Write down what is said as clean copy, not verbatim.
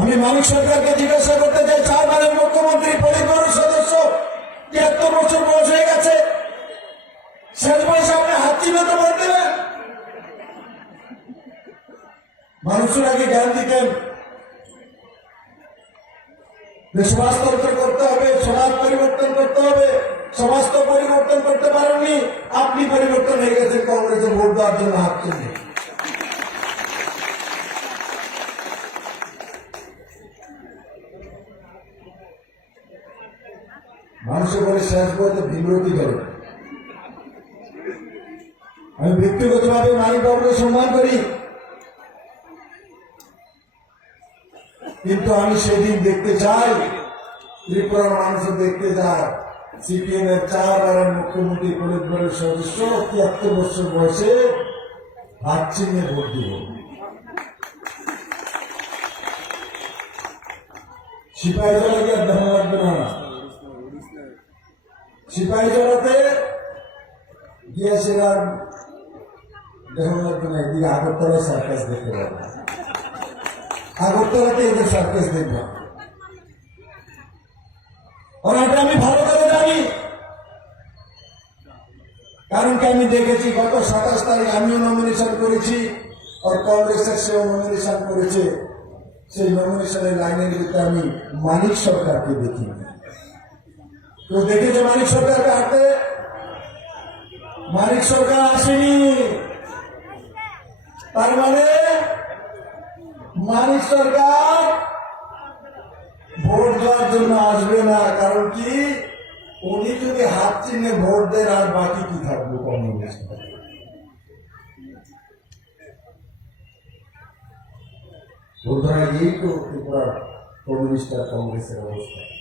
আমি মানিক সরকারকে জিজ্ঞাসা করতে চাই, 4 বারের মুখ্যমন্ত্রী, পরিবারের সদস্য, 73 বছর বয়স হয়ে গেছে, শেষ বয়সে আপনি হাত চিনে তো ভোট দেবেন? মানুষের আগে জ্ঞান দিতেন যে সমাজতন্ত্র করতে হবে, সমাজ পরিবর্তন করতে হবে। সমাজ তো পরিবর্তন করতে পারেননি, আপনি পরিবর্তন হয়ে গেছেন কংগ্রেসে ভোট দেওয়ার জন্য হাত চিনে। মানুষের বলে শেষ বলতে বিব্রতি করে। আমি ব্যক্তিগতভাবে মানিক বাবুকে সম্মান করি, কিন্তু আমি সেদিন দেখতে চাই, ত্রিপুরার মানুষও দেখতে যায়, সিপিএম এর 4 বারের মুখ্যমন্ত্রী, পরিবারের সদস্য, 73 বছর বয়সে হাত চিহ্নে ভোট দিব। সিপাহীজলা গিয়ে দেখা লাগবে না, সিপাহীজলাতে গিয়েছিল আর দেখা লাগবে না, এদিকে আগরতলায় সার্কাস দেখতে পাবো, আগরতলাতে এদের সার্কাস দেখবো। এটা আমি ভালো করে জানি, কারণ কি আমি দেখেছি গত 27 তারিখ আমিও নমিনেশন করেছি, আর কংগ্রেসের সেও নমিনেশন করেছে। সেই নমিনেশনের লাইনের ভিতরে আমি মানিক সরকারকে দেখি। তো দেখেছে মানিক সরকারকে হাঁটতে? মানিক সরকার আসেনি, তার মানে মানিক সরকার ভোট দেওয়ার জন্য আসবে না। কারণ কি, উনি যদি হাত চিহ্নে ভোট দেন আর বাকি কি থাকবে কংগ্রেস। বোধহয় এই তো ত্রিপুরার কমিউনিস্ট আর কংগ্রেসের অবস্থা।